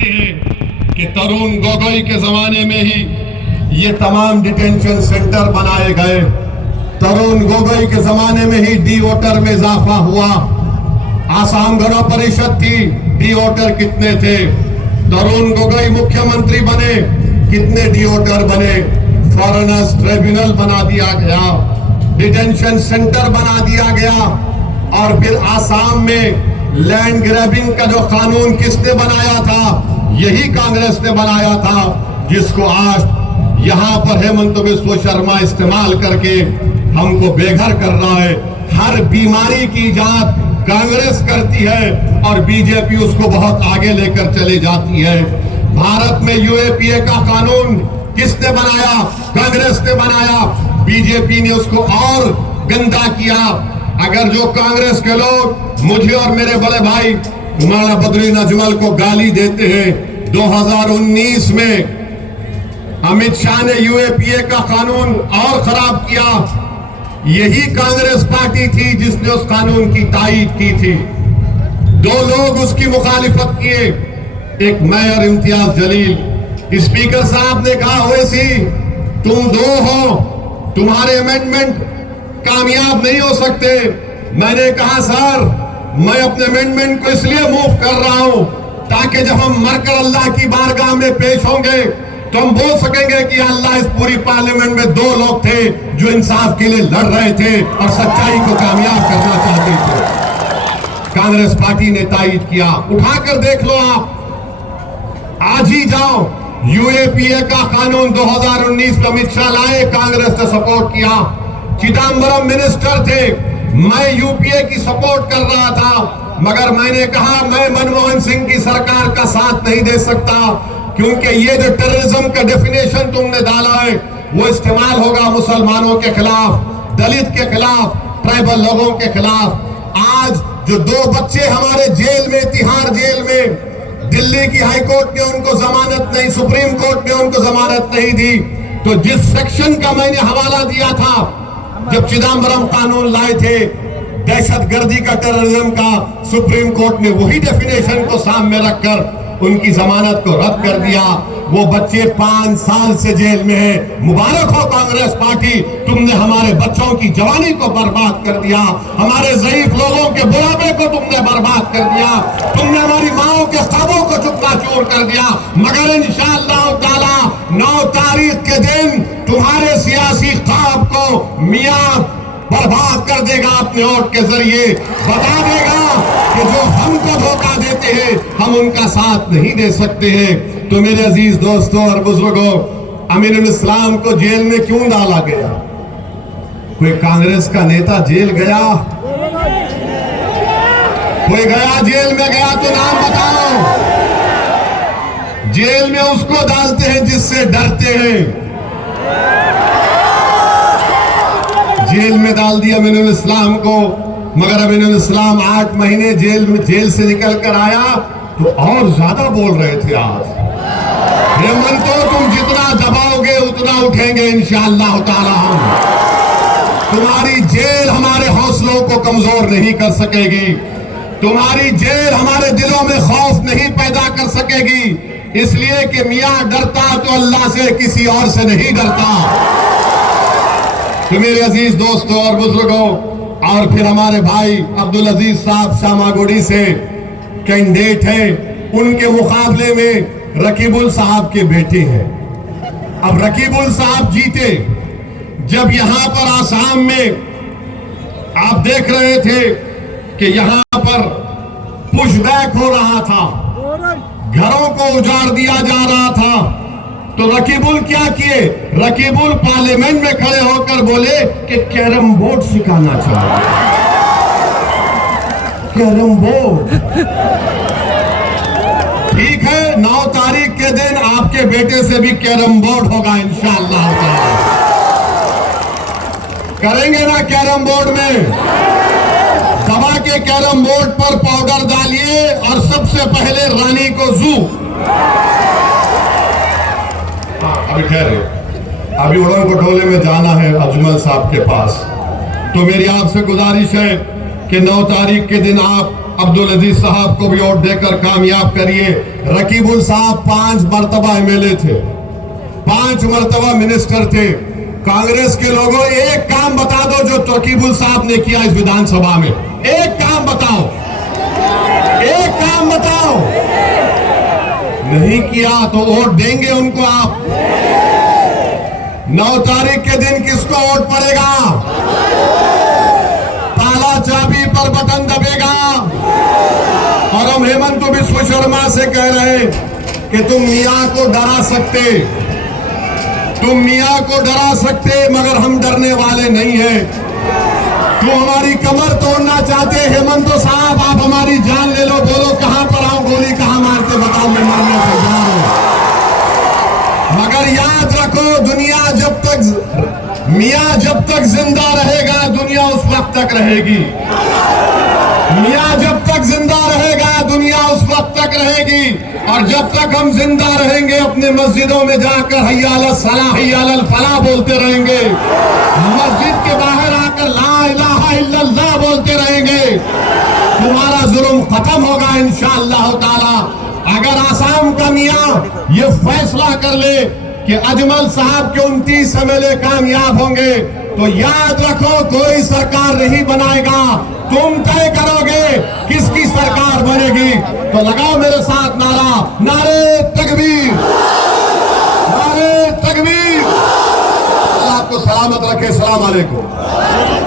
जानते हैं कि तरुण गोगोई के जमाने में ही ये तमाम डिटेंशन सेंटर बनाए गए। तरुण गोगोई के जमाने में ही डी वोटर में इजाफा हुआ। आसाम गण परिषद थी, डी वोटर कितने थे? तरुण गोगोई मुख्यमंत्री बने, कितने डी वोटर बने? फॉरेनर्स ट्रिब्यूनल बना दिया गया, डिटेंशन सेंटर बना दिया गया। और फिर आसाम में लैंड ग्रैबिंग का जो कानून किसने बनाया था? यही कांग्रेस ने बनाया था, जिसको आज यहां पर हेमंत बिस्व शर्मा इस्तेमाल करके हमको बेघर कर रहा है। हर बीमारी की जांच कांग्रेस करती है और बीजेपी उसको बहुत आगे लेकर चली जाती है। भारत में यूएपीए का कानून किसने बनाया? कांग्रेस ने बनाया। बीजेपी ने उसको और गंदा किया। अगर जो कांग्रेस के लोग मुझे और मेरे बड़े भाई मौलाना बदरुद्दीन अजमल को गाली देते हैं, 2019 में अमित शाह ने यूएपीए का कानून और खराब किया। यही कांग्रेस पार्टी थी जिसने उस कानून की तायीद की थी। दो लोग उसकी मुखालिफत किए, एक मैं और इम्तियाज जलील। स्पीकर साहब ने कहा, ओवैसी तुम दो हो, तुम्हारे अमेंडमेंट कामयाब नहीं हो सकते। मैंने कहा सर, मैं अपने अमेंडमेंट को इसलिए मूव कर रहा हूं ताकि जब हम मरकर अल्लाह की बारगाह में पेश होंगे तो हम बोल सकेंगे कि अल्लाह, इस पूरी पार्लियामेंट में दो लोग थे जो इंसाफ के लिए लड़ रहे थे और सच्चाई को कामयाब करना चाहते थे। कांग्रेस पार्टी ने तायीद किया। उठाकर देख लो आप, आज ही जाओ। यूएपीए का कानून 2019 में अमित शाह लाए, कांग्रेस ने सपोर्ट किया। चिदम्बरम मिनिस्टर थे, मैं यूपीए की सपोर्ट कर रहा था, मगर मैंने कहा मैं मनमोहन सिंह की सरकार का साथ नहीं दे सकता, क्योंकि ये जो टेररिज्म का डेफिनेशन तुमने डाला है वो इस्तेमाल होगा मुसलमानों के खिलाफ, दलित के खिलाफ, ट्राइबल लोगों के खिलाफ। आज जो दो बच्चे हमारे जेल में, तिहाड़ जेल में, दिल्ली की हाई कोर्ट ने उनको जमानत नहीं, सुप्रीम कोर्ट ने उनको जमानत नहीं दी, तो जिस सेक्शन का मैंने हवाला दिया था जब चिदम्बरम कानून लाए थे दहशतगर्दी का, टेररिज्म का, सुप्रीम कोर्ट ने वही डेफिनेशन को सामने रखकर उनकी जमानत को रद्द कर दिया। वो बच्चे 5 साल से जेल में हैं। मुबारक हो कांग्रेस पार्टी, तुमने हमारे बच्चों की जवानी को बर्बाद कर दिया, हमारे ज़ईफ लोगों के बुढ़ापे को तुमने बर्बाद कर दिया, तुमने हमारी माओं के ख्वाबों को चूर कर दिया। मगर इंशाअल्लाह ताला 9 तारीख के दिन तुम्हारे सियासी ख्वाब को मियां बर्बाद कर देगा अपने वोट के जरिए। बता देगा कि जो हमको धोखा देते हैं हम उनका साथ नहीं दे सकते हैं। तो मेरे अजीज दोस्तों और बुजुर्गों, अमीनुल इस्लाम को जेल में क्यों डाला गया? कोई कांग्रेस का नेता जेल गया? कोई गया जेल में? गया तो नाम बताओ। जेल में उसको डालते हैं जिससे डरते हैं। जेल में डाल दिया अमीनुल इस्लाम को, मगर अमीनुल इस्लाम 8 महीने जेल से निकल कर आया तो और ज्यादा बोल रहे थे। आज हेमंतो, तुम जितना दबाओगे उतना उठेंगे इंशाअल्लाह ताला। हम तुम्हारी जेल हमारे हौसलों को कमजोर नहीं कर सकेगी, तुम्हारी जेल हमारे दिलों में खौफ नहीं पैदा कर सकेगी, इसलिए कि मियां डरता तो अल्लाह से, किसी और से नहीं डरता। तो मेरे अजीज दोस्तों और बुजुर्गों, और फिर हमारे भाई अब्दुल अजीज साहब शामागुड़ी से कैंडिडेट हैं, उनके मुकाबले में रकीबुल साहब के बेटे हैं। अब रकीबुल साहब जीते। जब यहां पर आसाम में आप देख रहे थे कि यहां पर पुशबैक हो रहा था, घरों को उजाड़ दिया जा रहा था, तो रकीबुल क्या किए? रकीबुल पार्लियामेंट में खड़े होकर बोले कि कैरम बोर्ड सिखाना चाहिए। कैरम बोर्ड ठीक है, 9 तारीख के दिन आपके बेटे से भी कैरम बोर्ड होगा इंशाअल्लाह ताला। करेंगे ना कैरम बोर्ड में? दबा के कैरम बोर्ड पर पाउडर डालिए और सबसे पहले रानी को जू। अभी ठहरे, अभी उड़न खटोले में जाना है अजमल साहब के पास। तो मेरी आपसे गुजारिश है कि 9 तारीख के दिन आप अब्दुल अजीज साहब को भी वोट देकर कामयाब करिए। रकीबुल साहब 5 मरतबा एमएलए थे, 5 मरतबा मिनिस्टर थे। कांग्रेस के लोगों, एक काम बता दो जो रकीबुल साहब ने किया इस विधानसभा में। एक काम बताओ, एक काम बताओ। नहीं किया तो वोट देंगे उनको आप। 9 तारीख के दिन किसको वोट पड़ेगा? ताला चाबी पर बटन दबेगा। और हम हेमंत बिस्व शर्मा से कह रहे कि तुम मियां को डरा सकते, तुम मियां को डरा सकते, मगर हम डरने वाले नहीं हैं। तुम हमारी कमर तोड़ना चाहते हेमंत साहब, आप हमारी जान ले लो। बोलो कहां पर आऊं, गोली कहां मारते बताओ, मैं मारने से जा रहा हूं। मगर याद रखो, दुनिया जब तक, मियां जब तक जिंदा रहेगा, दुनिया उस वक्त तक रहेगी। मियां जब तक जिंदा रहेगा, दुनिया उस वक्त तक रहेगी। और जब तक हम जिंदा रहेंगे, अपने मस्जिदों में जाकर हय्या अलल सलाह हय्या अलल फलाह बोलते रहेंगे। मस्जिद के बाहर आकर ला इलाहा इल्लल्लाह बोलते रहेंगे। तुम्हारा जुल्म खत्म होगा इंशाअल्लाह ताला। अगर आसाम का मियां ये फैसला कर ले कि अजमल साहब के 29 एमएलए कामयाब होंगे, तो याद रखो कोई सरकार नहीं बनाएगा, तुम तय करोगे किसकी सरकार बनेगी। तो लगाओ मेरे साथ नारा, नारे तकबीर, नारे तकबीर। अल्लाह आपको सलामत रखे। सलाम अलैकुम।